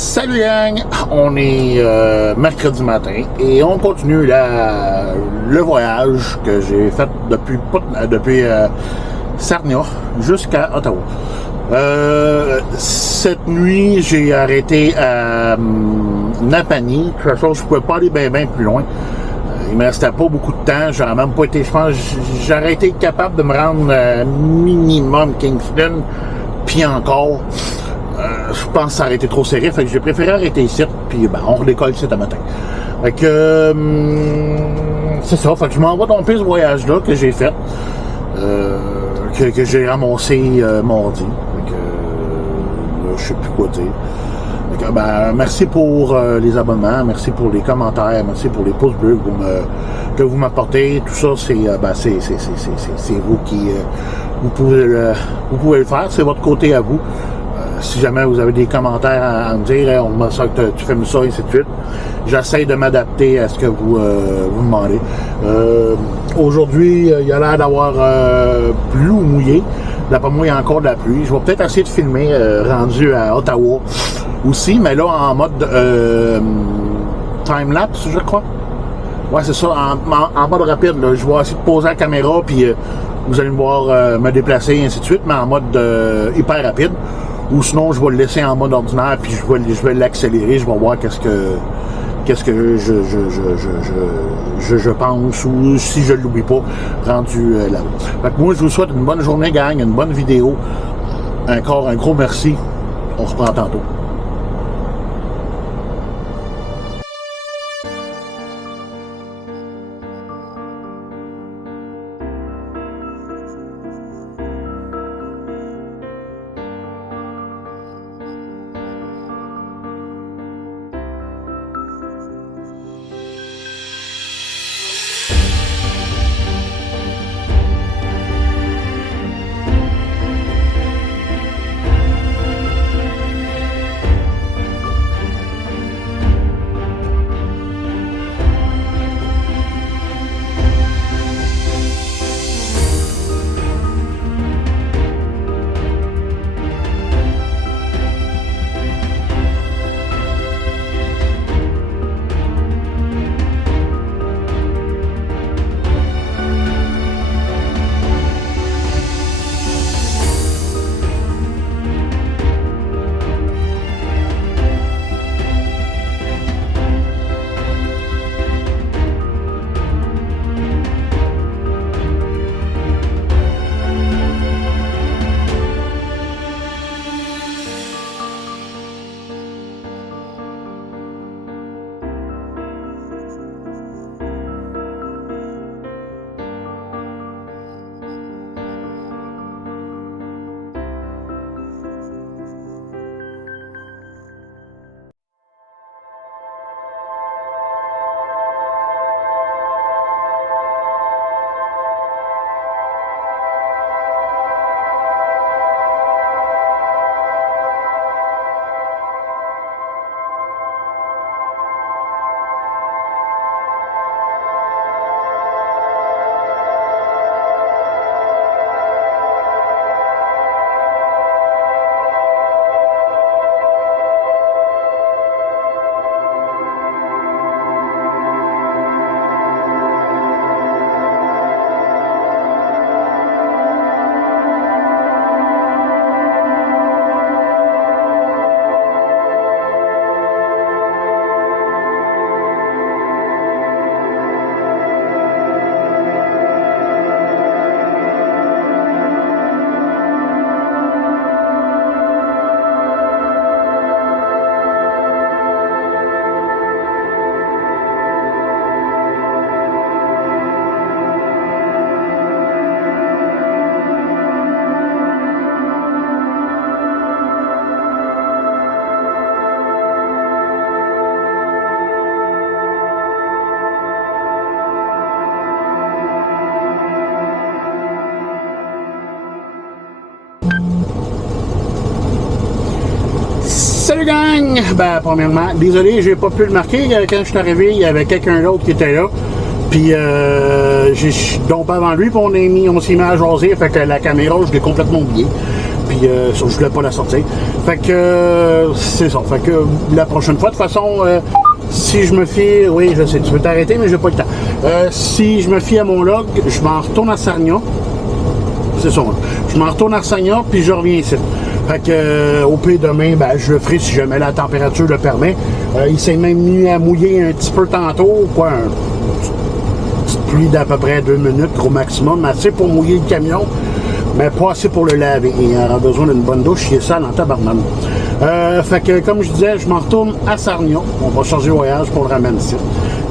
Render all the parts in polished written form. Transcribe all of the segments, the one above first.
Salut gang, on est mercredi matin et on continue le voyage que j'ai fait depuis Sarnia jusqu'à Ottawa. Cette nuit, j'ai arrêté à Napanee. De toute façon, je pouvais pas aller bien plus loin. Il me restait pas beaucoup de temps. J'aurais même pas été, je pense, j'aurais été capable de me rendre minimum Kingston, puis encore. Je pense que ça aurait été trop serré, fait que j'ai préféré arrêter ici, puis on redécolle ici ce matin. Fait que c'est ça, fait que je m'en vais domper ce voyage-là que j'ai fait, que j'ai ramassé mardi. Fait que là, je sais plus quoi dire. Fait que, merci pour les abonnements, merci pour les commentaires, merci pour les pouces bleus que vous m'apportez. Tout ça, c'est vous qui vous pouvez le faire, c'est votre côté à vous. Si jamais vous avez des commentaires à me dire, on me sent que tu fais ça, et ainsi de suite, j'essaie de m'adapter à ce que vous demandez. Aujourd'hui, il y a l'air d'avoir plu ou mouillé. D'après moi, il y a encore de la pluie. Je vais peut-être essayer de filmer rendu à Ottawa aussi, mais là, en mode time-lapse, je crois. Ouais, c'est ça, en mode rapide. Là. Je vais essayer de poser la caméra, puis vous allez me voir me déplacer, et ainsi de suite, mais en mode hyper rapide. Ou sinon, je vais le laisser en mode ordinaire, puis je vais l'accélérer, je vais voir qu'est-ce que je pense, ou si je l'oublie pas, rendu là. Fait que moi, je vous souhaite une bonne journée, gang, une bonne vidéo. Encore un gros merci. On se reprend tantôt. Salut gang! Premièrement, désolé, j'ai pas pu le marquer. Quand je suis arrivé, il y avait quelqu'un d'autre qui était là. Puis j'ai dompé avant lui, puis on s'est mis à jaser, fait que la caméra, je l'ai complètement oublié. Puis je voulais pas la sortir. Fait que c'est ça. Fait que la prochaine fois, de toute façon, si je me fie, oui, je sais, tu veux t'arrêter, mais j'ai pas le temps. Si je me fie à mon log, je m'en retourne à Sarnia. C'est ça. Je m'en retourne à Sarnia, puis je reviens ici. Fait que, au pire demain, ben, je le ferai si jamais la température le permet. Il s'est même mis à mouiller un petit peu tantôt, quoi, une petite pluie d'à peu près 2 minutes, gros maximum, assez pour mouiller le camion, mais pas assez pour le laver. Il aura besoin d'une bonne douche, il est sale en tabarnak. Fait que, comme je disais, je m'en retourne à Sarnia. On va changer de voyage pour le ramener ici.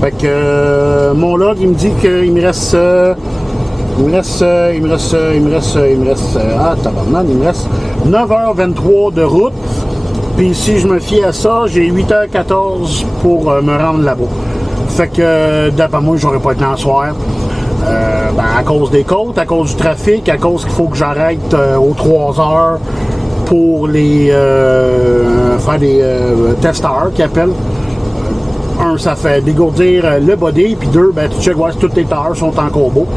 Fait que, mon log, il me dit qu'il me reste... il me reste 9h23 de route. Puis si je me fie à ça, j'ai 8h14 pour me rendre là-bas. Fait que d'après moi, j'aurais pas le temps ce soir. Ben, à cause des côtes, à cause du trafic, à cause qu'il faut que j'arrête aux 3 heures pour les faire des testeurs qui appellent. Un, ça fait dégourdir le body, puis deux, ben tu check voir si toutes les tailleurs sont encore beaux.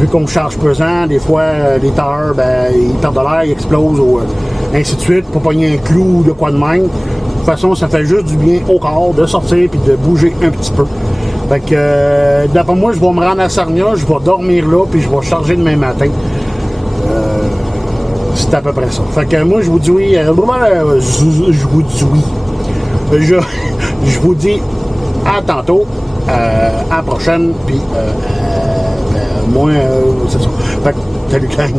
Vu qu'on charge pesant, des fois, les tailleurs, ben, ils perdent de l'air, ils explosent, ou ainsi de suite, pour pogner un clou ou de quoi de même. De toute façon, ça fait juste du bien au corps de sortir et de bouger un petit peu. Fait que, d'après moi, je vais me rendre à Sarnia, je vais dormir là, puis je vais charger demain matin. C'est à peu près ça. Fait que moi, je vous dis oui, je vous dis oui. Je vous dis à tantôt, à la prochaine, puis moi, c'est ça. Fait que, salut, gang.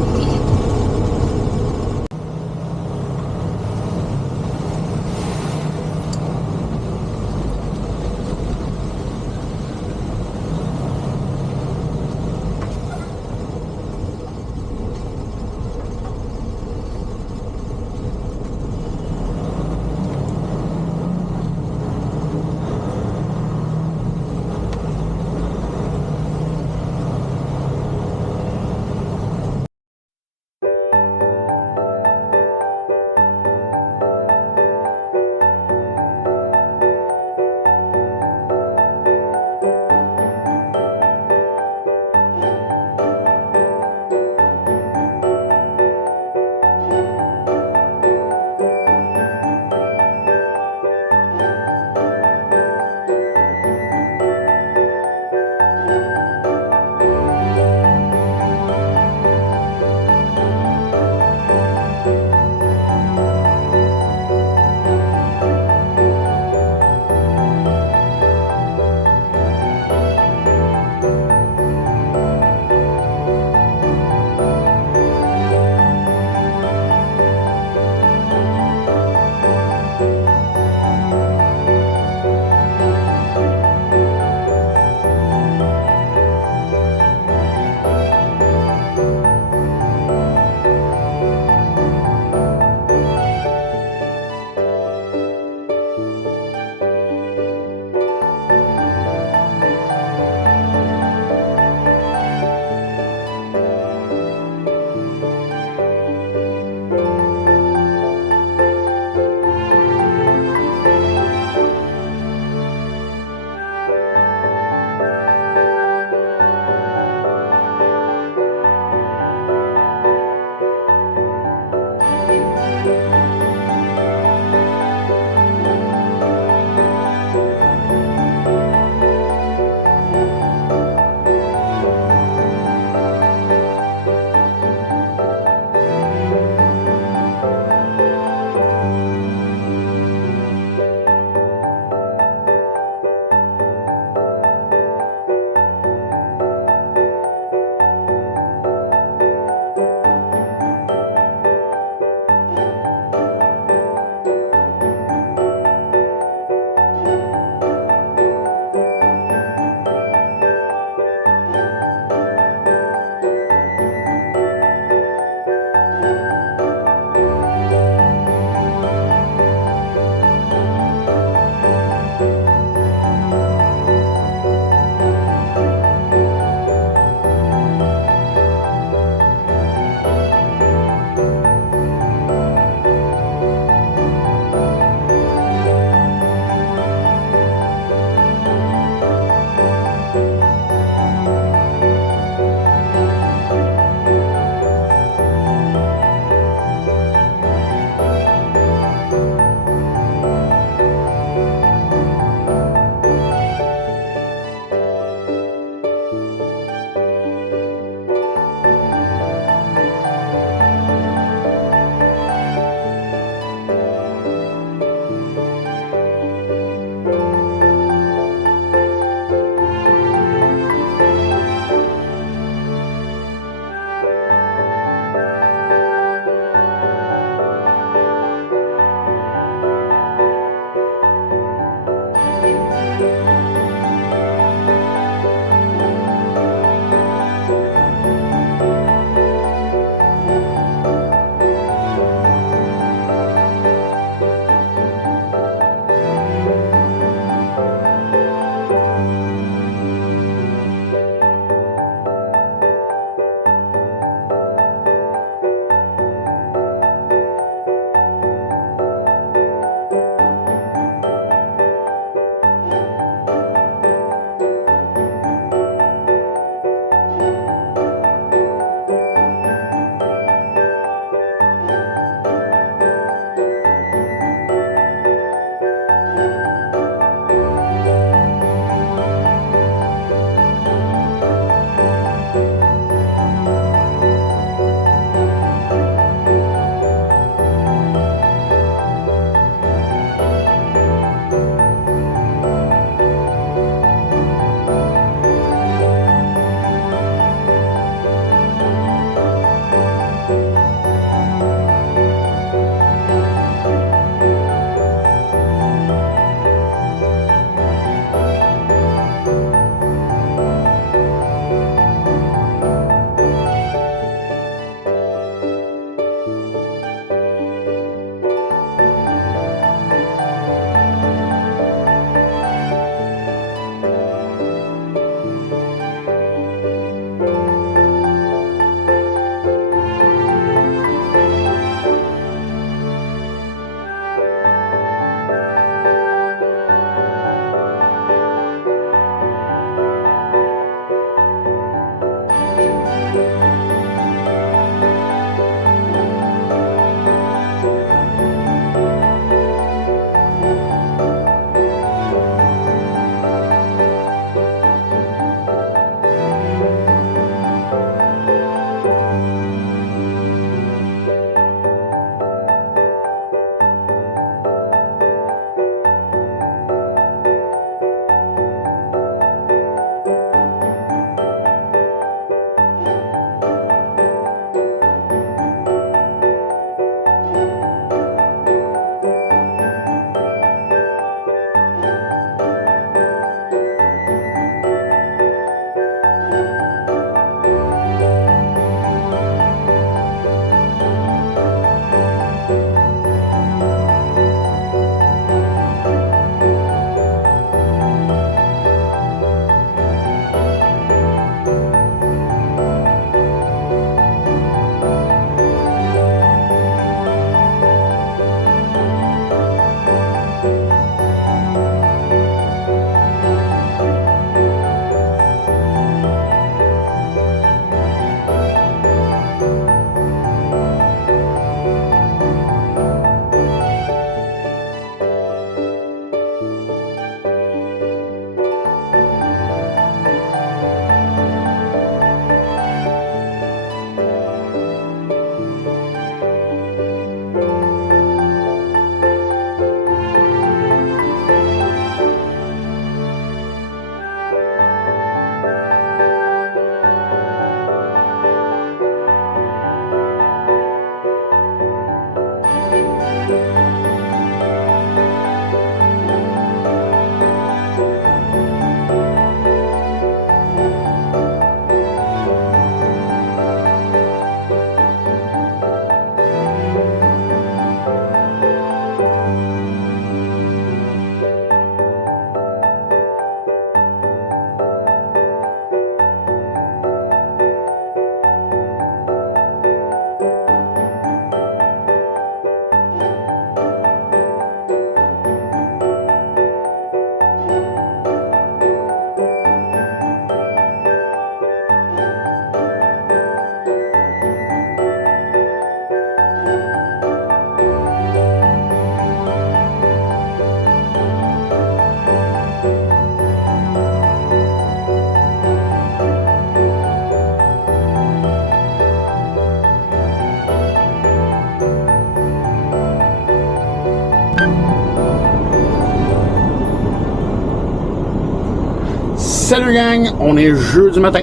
Salut gang, on est jeudi matin.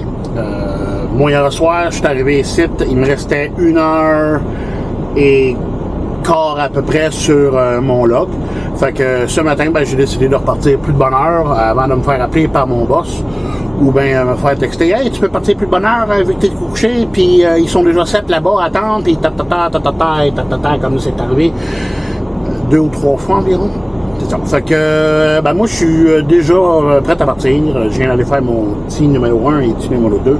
Moi hier soir, je suis arrivé ici, il me restait 1h15 à peu près sur mon log. Fait que ce matin, ben, j'ai décidé de repartir plus de bonne heure avant de me faire appeler par mon boss. Ou bien me faire texter, hey, tu peux partir plus de bonne heure vu que t'es couché, puis ils sont déjà 7 là-bas à attendre, puis comme c'est arrivé 2 ou 3 fois environ. C'est ça. Fait que, ben moi, je suis déjà prêt à partir. Je viens d'aller faire mon petit numéro 1 et petit numéro 2.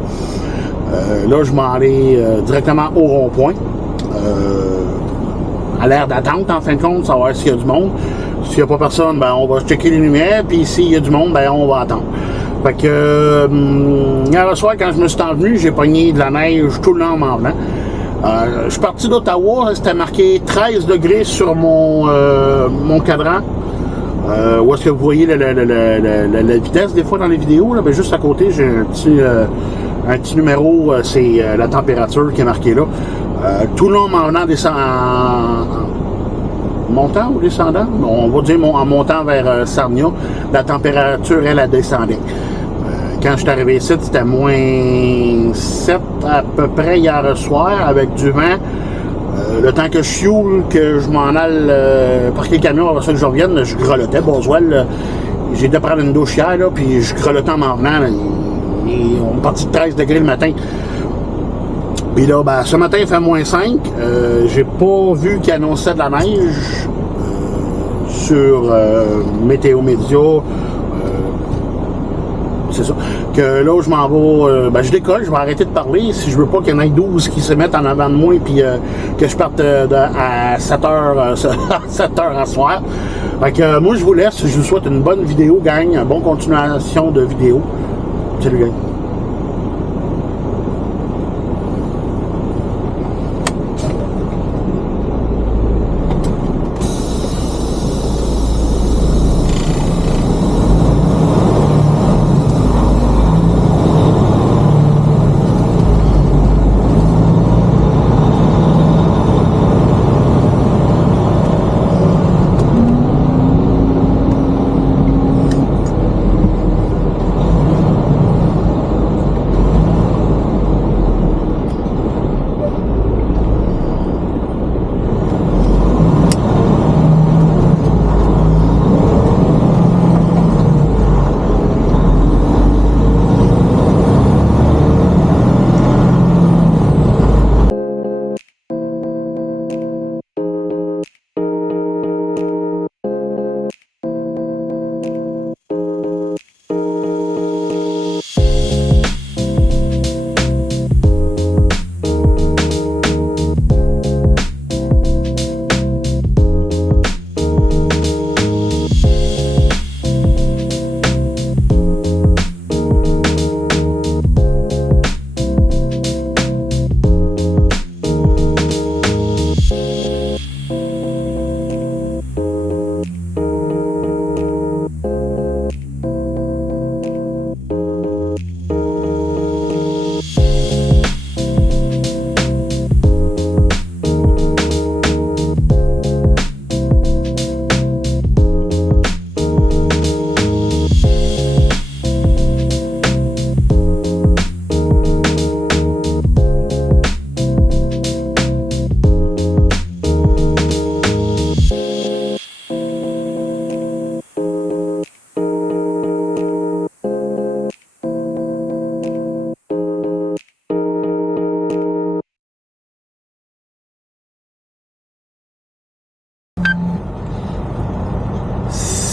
Là, je m'en vais directement au rond-point. À l'air d'attente, en fin de compte, savoir s'il y a du monde. S'il n'y a pas personne, ben on va checker les lumières. Puis s'il y a du monde, ben on va attendre. Fait que, hier soir, quand je me suis envenu, j'ai pogné de la neige tout le long en m'en venant. Je suis parti d'Ottawa, c'était marqué 13 degrés sur mon cadran. Où est-ce que vous voyez la vitesse des fois dans les vidéos, là, ben juste à côté, j'ai un petit numéro, c'est la température qui est marquée là. Tout le long en venant montant ou descendant, on va dire en montant vers Sarnia, la température, elle descendait. Quand je suis arrivé ici, c'était moins 7 à peu près hier soir, avec du vent. Le temps que je fuel, que je m'en aille parquer le camion, avant ça que je revienne, je grelottais. Boswell, j'ai dû prendre une douche hier, là, puis je grelottais en m'en venant. Là, on est parti de 13 degrés le matin. Puis là, ben, ce matin, il fait moins 5. J'ai pas vu qu'il annonçait de la neige sur Météo Média. C'est ça. Que là où je m'en vais, ben je décolle, je vais arrêter de parler si je veux pas qu'il y en ait 12 qui se mettent en avant de moi puis que je parte à 7h, 7h à soir. Fait que moi je vous laisse, je vous souhaite une bonne vidéo, gang, une bonne continuation de vidéo. Salut, gang.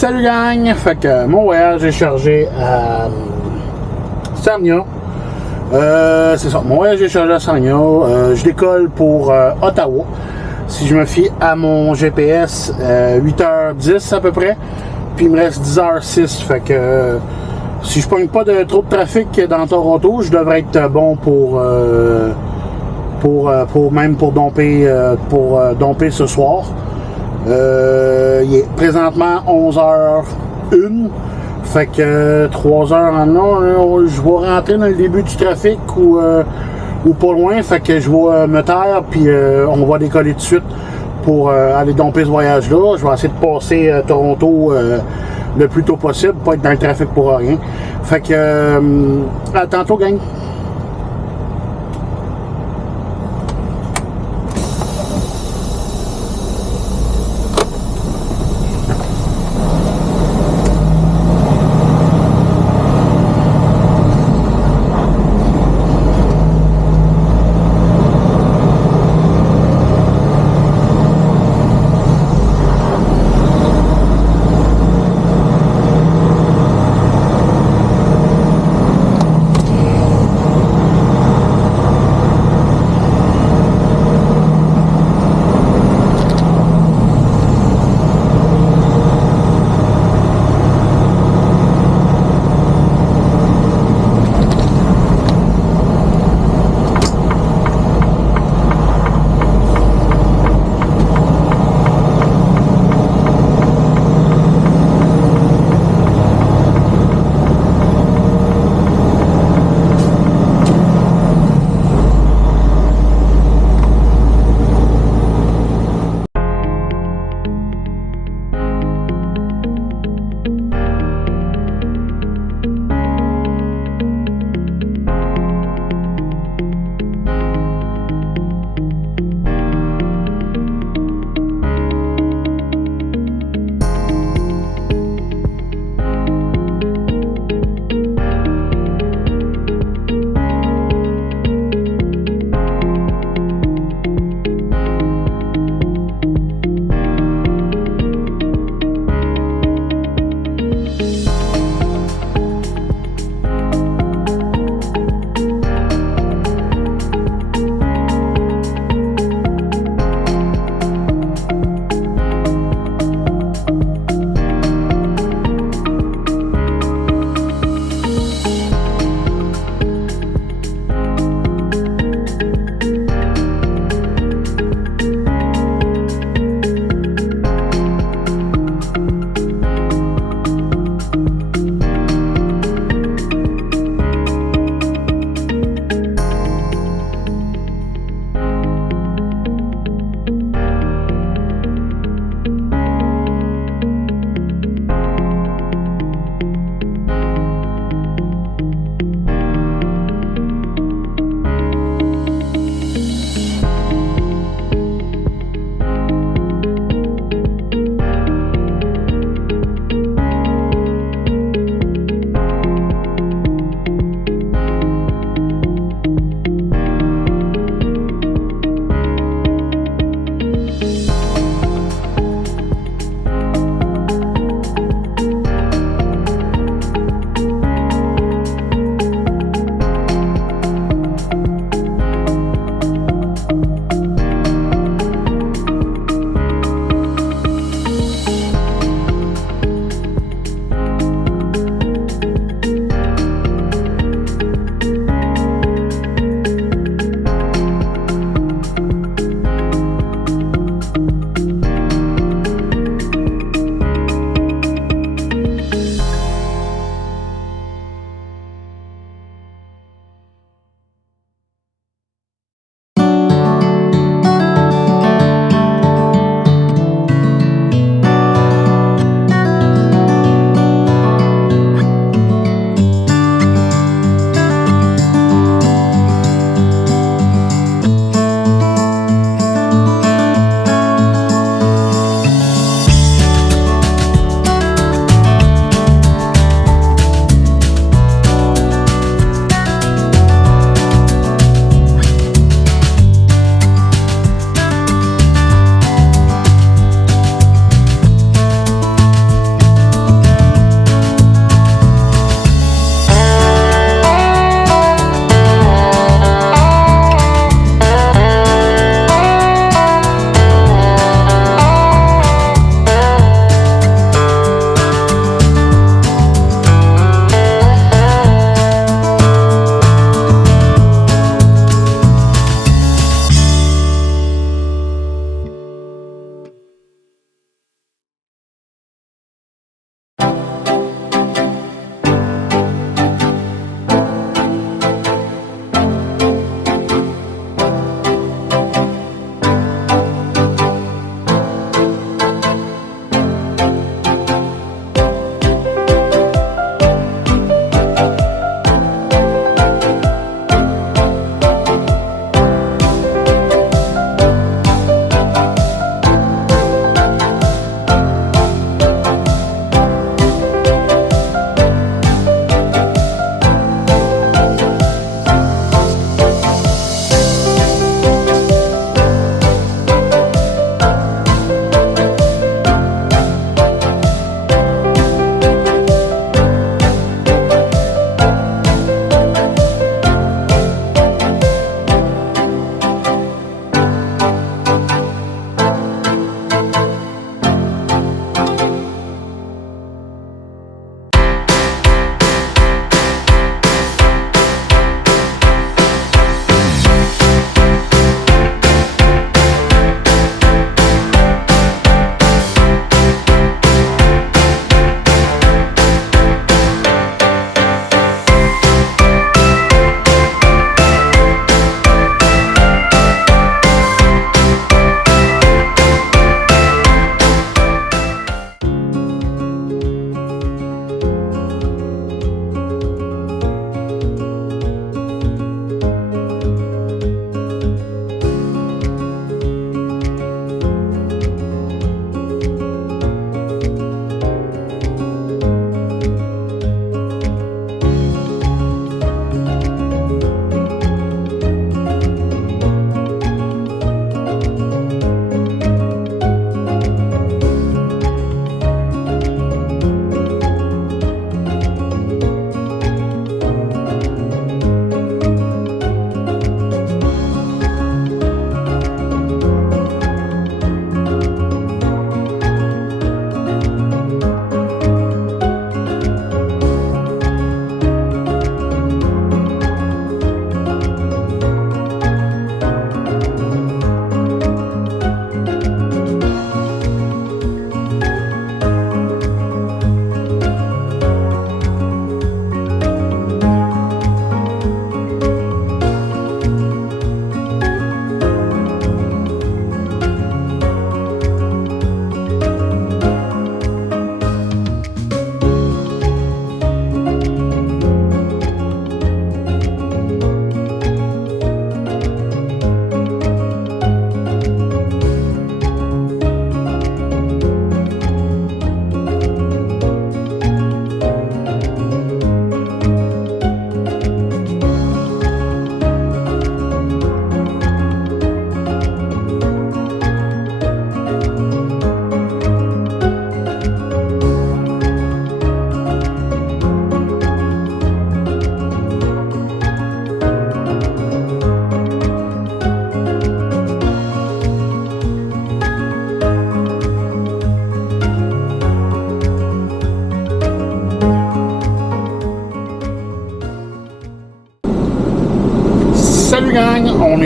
Salut gang! Fait que mon voyage est chargé à Sarnia. C'est ça, mon voyage est chargé à Sarnia. Je décolle pour Ottawa. Si je me fie à mon GPS, 8h10 à peu près. Puis il me reste 10h06. Fait que si je pogne pas de trop de trafic dans Toronto, je devrais être bon pour domper ce soir. Il est présentement 11h01. Fait que 3 heures en an, je vais rentrer dans le début du trafic ou pas loin. Fait que je vais me taire puis on va décoller tout de suite pour aller domper ce voyage-là. Je vais essayer de passer Toronto le plus tôt possible, pas être dans le trafic pour rien. Fait que, à tantôt, gang.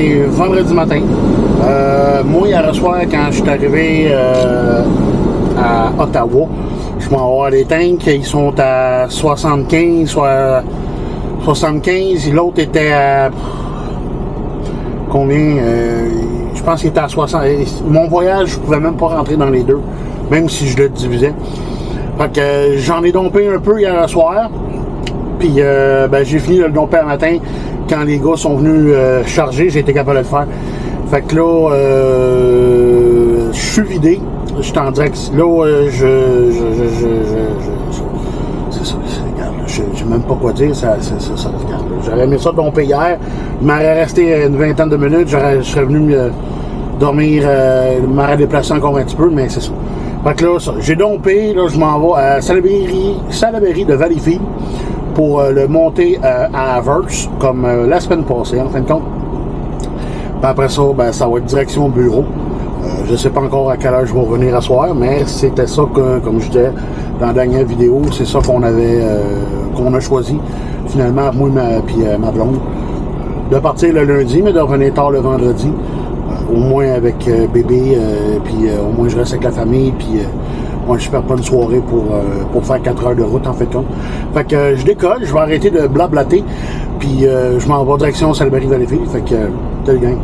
est vendredi matin. Moi, hier soir, quand je suis arrivé à Ottawa, je m'en vais voir les tanks. Ils sont à 75, soit 75. L'autre était à combien? Je pense qu'il était à 60. Mon voyage, je pouvais même pas rentrer dans les deux, même si je le divisais. Fait que j'en ai dompé un peu hier soir. Puis j'ai fini de le domper un matin. Quand les gars sont venus charger, j'ai été capable de le faire. Fait que là, je suis vidé. Je suis en direct. Là, c'est ça, regarde, je sais même pas quoi dire. Ça, regarde. J'aurais aimé ça domper hier. Il m'aurait resté une vingtaine de minutes. Je serais venu me dormir, m'aurait déplacé encore un petit peu, mais c'est ça. Fait que là, j'ai dompé. Là, je m'en vais à Salaberry de Valleyfield pour le monter à Averse, comme la semaine passée, en fin de compte. Puis après ça, ça va être direction au bureau. Je ne sais pas encore à quelle heure je vais revenir à soir, mais c'était ça que, comme je disais dans la dernière vidéo, c'est ça qu'on a choisi, finalement, moi et ma blonde, de partir le lundi, mais de revenir tard le vendredi, au moins avec bébé, puis au moins je reste avec la famille, puis moi je perds pas une soirée pour faire 4 heures de route en fait compte. Fait que je décolle, je vais arrêter de blablater, puis je m'en vais direction Salaberry-Valleyfield, fait que tel gang.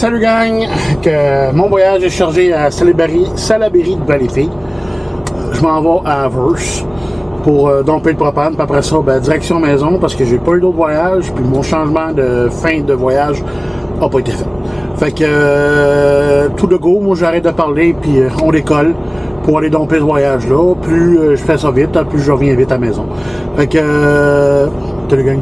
Salut gang, que mon voyage est chargé à Salaberry de Valleyfield. Je m'en vais à Averse. pour domper le propane. Puis après ça, ben, direction maison parce que j'ai pas eu d'autre voyage. Puis mon changement de fin de voyage n'a pas été fait. Fait que tout de go, moi j'arrête de parler puis on décolle pour aller domper ce voyage-là. Plus je fais ça vite, plus je reviens vite à la maison. Fait que salut gang.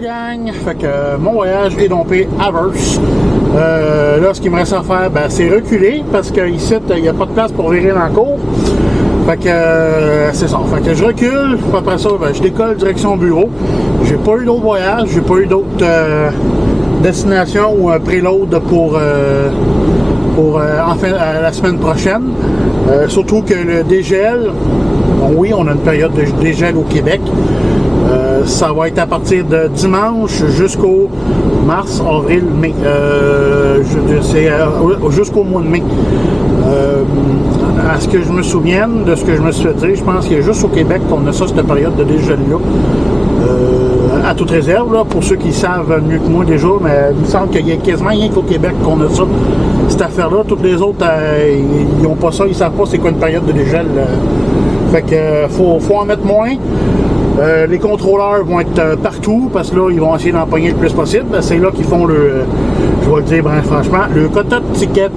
gang. Fait que mon voyage est dompé à Verse. Là, ce qu'il me reste à faire, ben, c'est reculer parce qu'ici, il n'y a pas de place pour virer dans le cours. Fait que c'est ça. Fait que je recule. Après ça, ben, je décolle direction bureau. J'ai pas eu d'autres voyages. J'ai pas eu d'autres destinations ou un préload pour enfin la semaine prochaine. Surtout que le dégel, bon, oui, on a une période de dégel au Québec. Ça va être à partir de dimanche jusqu'au mars, avril, mai. C'est jusqu'au mois de mai. À ce que je me souvienne, de ce que je me suis fait dire, je pense qu'il y a juste au Québec qu'on a ça, cette période de dégel-là. À toute réserve, là, pour ceux qui savent mieux que moi déjà, mais il me semble qu'il y a quasiment rien qu'au Québec qu'on a ça, cette affaire-là. Toutes les autres, ils n'ont pas ça, ils ne savent pas c'est quoi une période de dégel. Fait que faut en mettre moins. Les contrôleurs vont être partout parce que là, ils vont essayer d'en pogner le plus possible. C'est là qu'ils font je vais le dire franchement, le quota de tickets.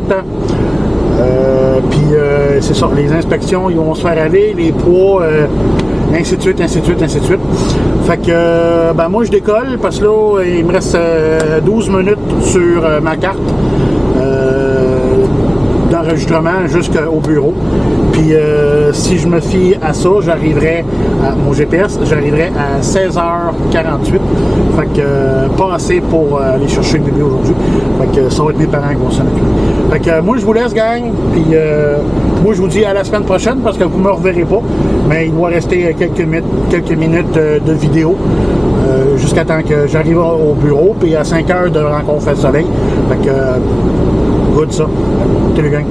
Puis c'est ça, les inspections, ils vont se faire aller, les poids, ainsi de suite, ainsi de suite, ainsi de suite. Fait que, ben moi je décolle parce que là, il me reste 12 minutes sur ma carte d'enregistrement jusqu'au bureau. Puis si je me fie à ça, j'arriverai à mon GPS, j'arriverai à 16h48. Fait que pas assez pour aller chercher le bébé aujourd'hui. Fait que ça va être mes parents qui vont s'en occuper. Fait que moi je vous laisse, gang. Puis moi je vous dis à la semaine prochaine parce que vous ne me reverrez pas. Mais il doit rester quelques minutes de vidéo. Jusqu'à temps que j'arrive au bureau. Puis à 5h de rencontre fait le soleil. Fait que good ça. Salut, gang.